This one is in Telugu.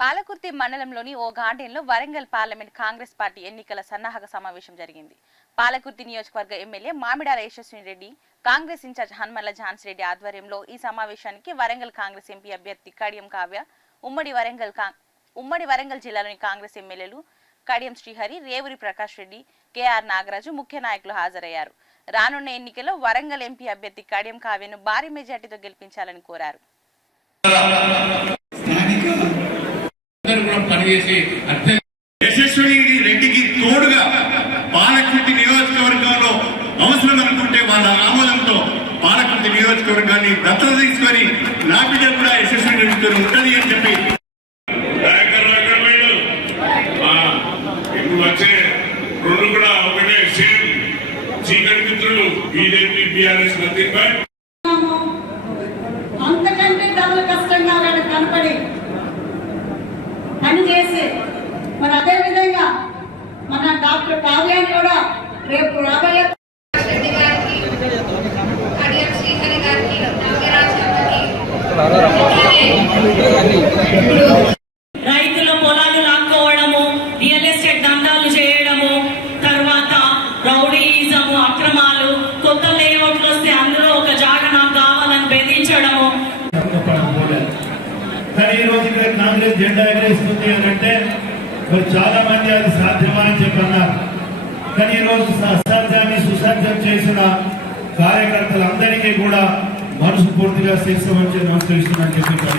పాలకుర్తి మండలంలోని ఓ గార్డెన్లో వరంగల్ పార్లమెంట్ కాంగ్రెస్ పార్టీ ఎన్నికల సన్నాహక సమావేశం జరిగింది. పాలకుర్తి నియోజకవర్గ ఎమ్మెల్యే మామిడాల యశస్విని రెడ్డి, కాంగ్రెస్ ఇన్ఛార్జ్ హన్మల్ల ఝాన్సీ రెడ్డి ఆధ్వర్యంలో ఈ సమావేశానికి వరంగల్ కాంగ్రెస్ ఎంపీ అభ్యర్థి కడియం కావ్య, ఉమ్మడి వరంగల్ జిల్లాలోని కాంగ్రెస్ ఎమ్మెల్యేలు కడియం శ్రీహరి, రేవూరి ప్రకాష్ రెడ్డి, కేఆర్ నాగరాజు ముఖ్య నాయకులు హాజరయ్యారు. రానున్న ఎన్నికల్లో వరంగల్ ఎంపీ అభ్యర్థి కడియం కావ్యను భారీ మెజార్టీతో గెలిపించాలని కోరారు. యశస్విని రెడ్డికి తోడుగా పాలకుర్తి నియోజకవర్గంలో అవసరం అనుకుంటే వాళ్ళ ఆమోదంతో పాలకుర్తి నియోజకవర్గాన్ని దత్తత తీసుకొని నా బిడ్డ కూడా యశస్విని రెడ్డితో ఉంటది అని చెప్పి ఇప్పుడు వచ్చే రెండు కూడా ఒకటే సేమ్ చీకటి మిత్రులు బీజేపీ బీఆర్ఎస్ అంతకంటే డబుల్ కష్టంగా కనపడి పని చేసి మరి అదే విధంగా మన డాక్టర్ కావ్యాన్ని కూడా రేపు రాబోయే రైతుల పొలాలు లాక్కోవడము, రియల్ ఎస్టేట్ దందాలు చేయడము, తర్వాత రౌడీయిజము, అక్రమాలు, కొత్త లేఅవుట్లు వస్తే అందులో ఒక జాగా నాకు కావాలని బెదిరించడము. కానీ ఈ రోజు ఇక్కడ కాంగ్రెస్ జెండా ఎగరేస్తుంది అని అంటే మరి చాలా మంది అది సాధ్యమా అని చెప్పన్నారు. కానీ ఈ రోజు అసాధ్యాన్ని సుసాధ్యం చేసిన కార్యకర్తలందరికీ కూడా మనసు పూర్తిగా శిరస్సు వంచి నమస్కరిస్తున్నానని చెప్పి